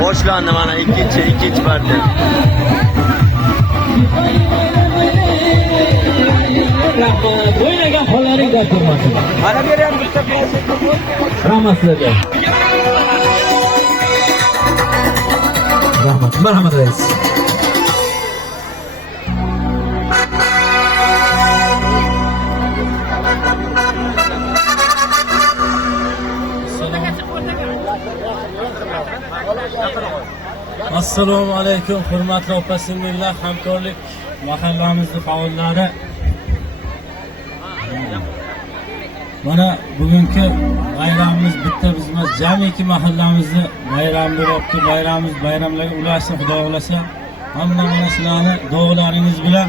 Boshlandi mana ikkinchi partiya. O'ynagan hollaring deb turmasin. Mana bu ham bitta planshetda qo'y. Rahmat sizlarga. Marhamat rais. Assalomu alaykum hurmatli opa-singillar, hamkorlik mahallamizning faollari. Mana bugungi bayramimiz bitta bizimiz jamiki mahallamizni bayram bo'libdi. Bayramlarga ulashsin, Xudo xolasa. Hamma mana sizlarni duolaringiz bilan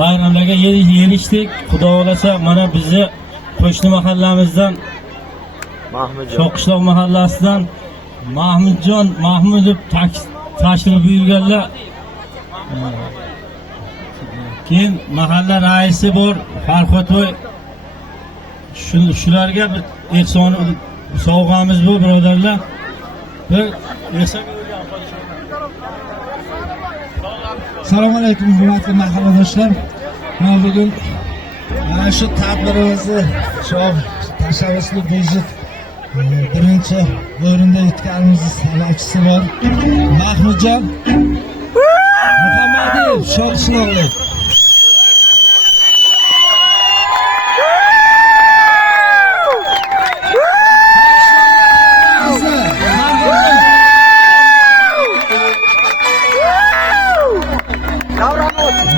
bayramlarga erishdik. Xudo xolasa mana bizni qo'shni mahallamizdan Mahmudjon. Shoqishloq mahallasidan Mahmudov tashrif buyurganlar. Keyin mahalla raisi bor, Farxotoy. Shularga bir ehson sovg'amiz bu birodarlar. Bir ehson Assalomu alaykum hurmatli mahalladoshlar. Men bugun shu tadbirimizni shu tashabbusli byudjet birinchi o'rinda yutganimiz sababchisi bor. Mahmudjon Muhammadiyev Shoqishloqli.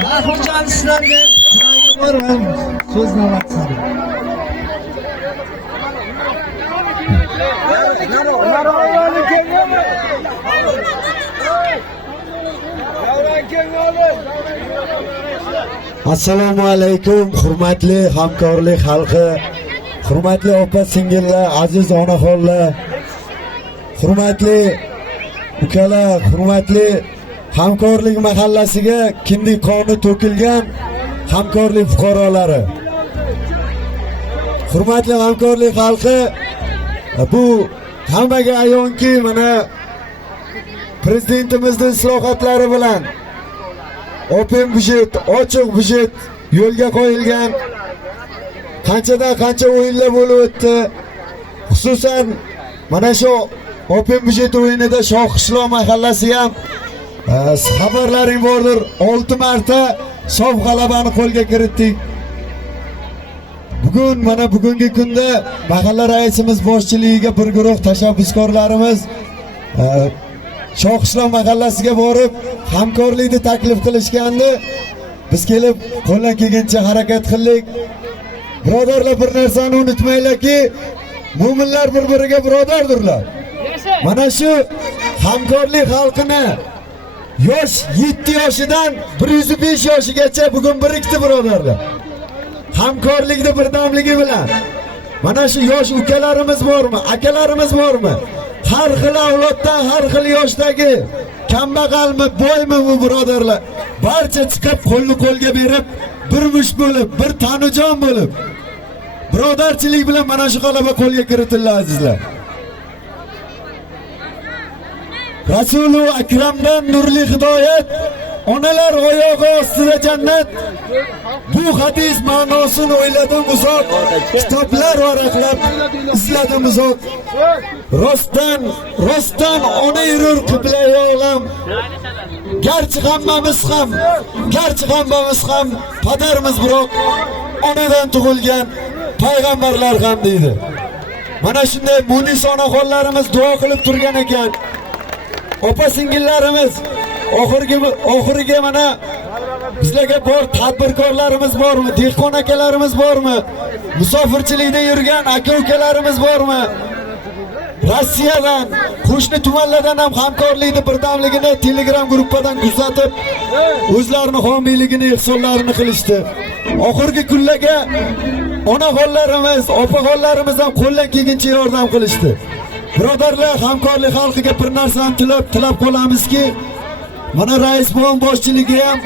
Mahmudjon sizlarga bor ham so'z navbatsizga. Assalomu alaykum hurmatli hamkorlik xalqi, hurmatli opa-singillar, aziz onaxonlar, hurmatli ukalar, hurmatli hamkorlik mahallasiga kindik qoni to'kilgan hamkorlik fuqarolari. Hurmatli hamkorlik xalqi, bu hammaga ayonki mana prezidentimizning islohotlari bilan open byudjet, ochiq byudjet yo'lga qo'yilgan. Qanchadan qancha o'yinlar bo'lib o'tdi. Xususan mana shu open byudjet o'yinida Shoqishloq mahallasi ham xabarlaring bordir, 6 marta sof g'alabani qo'lga kiritdik. Bugun mana bugungi kunda mahalla raisimiz boshchiligiga bir guruh tashabbuskorlarimiz Shoqishloq mahallasiga borib hamkorlikni taklif qilishgandi. Biz kelib qo'ldan kelgancha harakat qildik. Birodarlar, bir narsani unutmanglarki, mu'minlar bir-biriga birodardirlar. Mana shu hamkorlik xalqini yosh 7 yoshidan 105 yoshigacha bugun birikdi birodarlar. Hamkorlikda birdamligi bilan. Mana shu yosh ukalarimiz bormi, akalarimiz bormi? Har xil avloddan, har xil yoshdagi kambag'almi, boymi bu birodarlar? Barcha chiqib qo'lni qo'lga berib, bir mush bo'lib, bir tanujon bo'lib, birodarchilik bilan mana shu g'alaba qo'lga kiritildi azizlar. Rasuli Akramdan nurli hidoyat, onalar oyog'i ostida jannat. Bu hadis ma'nosini o'yladim uzoq, kitoblar varaqlab izladim uzoq. Rostdan ona yurur qibla yo'g'lam. Garchi hammamiz ham padarimiz biroq onadan tug'ilgan payg'ambarlar ham deydi. Mana shunday munis onaxonlarimiz duo qilib turgan ekan. Opa-singillarimiz oxiriga mana bizlarga bor tadbirkorlarimiz bormi? Dehqon akalarimiz bormi? Musofirchilikda yurgan aka-ukalarimiz bormi? Rossiyadan, qo'shni tumanlardan ham hamkorlikni birdamligini Telegram gruppadan kuzatib, o'zlarini homiyligini, ehsonlarini qilishdi. Oxirgi kunlarga onaxonlarimiz, opaxonlarimiz ham qo'ldan kelgancha yordam qilishdi. Birodarlar, hamkorlik xalqiga bir narsani tilab qolamizki, mana rais bo'g'on boshchiligi ham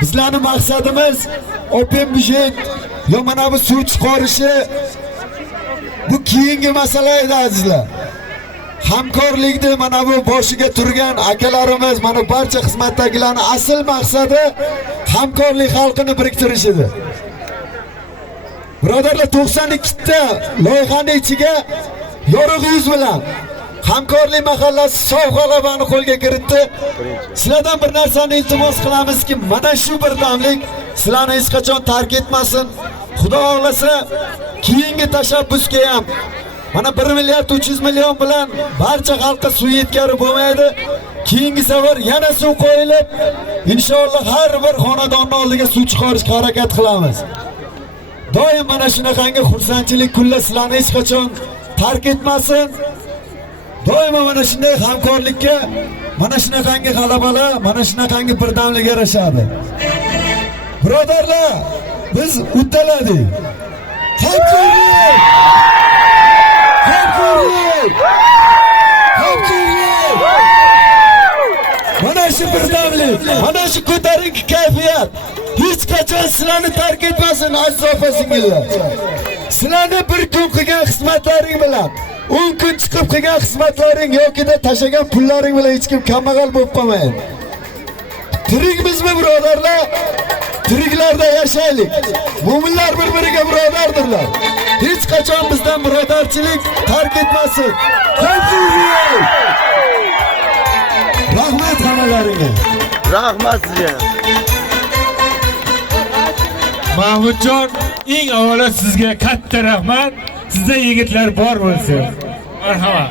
bizlarning maqsadimiz open byudjet yo mana bu suv chiqarishi bu keyingi masala edi azizlar. hamkorlikni mana bu boshiga turgan akalarimiz, mana barcha xizmatdagilarning asl maqsadi hamkorlik, xalqini biriktirish edi. Birodarlar, 92 ta loyihaning ichiga yorug' yuz bilan Hamkorlik mahallasi sog' g'alabani qo'lga kiritdi. Sizlardan bir narsani iltimos qilamizki, mana shu birdamlik sizlarni hech qachon tark etmasin. Xudo xohlasa, keyingi tashabbusga ham mana 1 milliard 300 million bilan barcha xalqqa suv yetkazib bo'lmaydi. Keyingi safar yana suv qo'yilib, inshaalloh har bir xonadonning oldiga suv chiqarishga harakat qilamiz. Doim mana shunaqangi xursandchilik kunlar sizlarni hech qachon tark etmasin. Doimo mana shunday hamkorlikka, mana shunaqangi g'alabalar, mana shunaqangi birdamlik yarashadi. Birodarlar, biz uddaladik. Hamkorlik! Hamkorlik! Hamkorlik! Mana shu birdamlik, mana shu ko'tarinki kayfiyat hech qachon sizlarni tark etmasin, aziz opa-singillar. Sizlarni bir kun qilgan xizmatlaring bilan 10 kun chiqib qilgan xizmatlaring yoki da tashagan pullaring bilan hech kim kambag'al bo'lib qolmaydi. Tirikmizmi birodarlar? Tiriklarda yashaylik. Mo'minlar bir-biriga birodardirlar. Hech qachon bizdan birodarchilik tark etmasin. Rahmat hammalaringga. Rahmat sizga. Mahmudjon, eng avvalo sizga katta rahmat. Sizda yigitlar bor bo'lsin. Marhamat.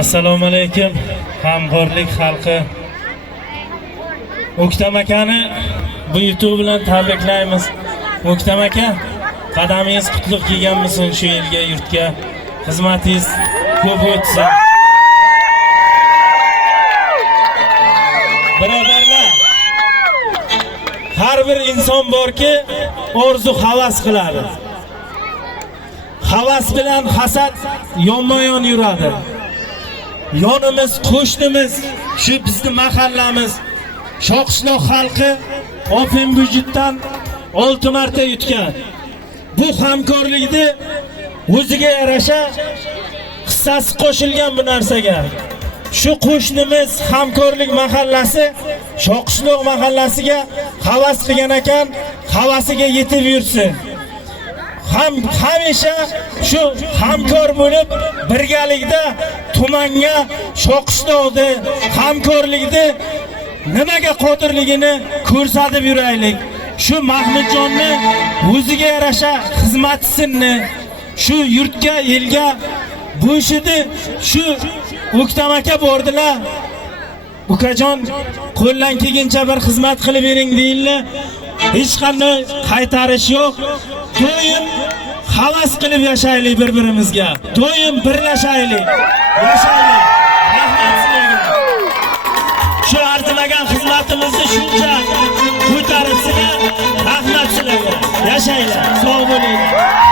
Assalomu alaykum, hamkorlik xalqi. O'ktam akani bu YouTube bilan tabriklaymiz. O'ktam aka, qadamingiz qutlug' kelganmisin shu yilga, yurtga. Xizmatingiz ko'p o'tsin. Birodarlar, har bir inson borki, orzu havas qiladi. Havas bilan hasad yonma-yon yuradi. Yonimiz, qo'shnimiz, shu bizning mahallamiz, Shoqishloq xalqi Ofen byudjetdan 6 marta yutgan. Bu hamkorlikni o'ziga yarasha hissasi qo'shilgan bu narsaga. Shu qo'shnimiz hamkorlik mahallasi Shoqishloq mahallasiga havas qilgan ekan, havasiga yetib yursin. Hamisha shu hamkor bo'lib birgalikda tumanga, Shoqishloqni hamkorlikni nimaga qodirligini ko'rsatib yuraylik. Shu Mahmudjonni o'ziga yarasha xizmatchisini shu yurtga, elga bu ishini shu O'ktam aka bordilar. Ukajon, qo'ldan kelgancha bir xizmat qilib bering deydilar. Hech qanday qaytarish yo'q. Doim havas qilib yashaylik bir-birimizga. Doim birlashaylik. Yashaylik. Rahmat sizlarga. Shu arzimagan xizmatimizni shuncha ko'tarib sizlarga rahmat sizlarga. Yashaylar. Sog' bo'linglar.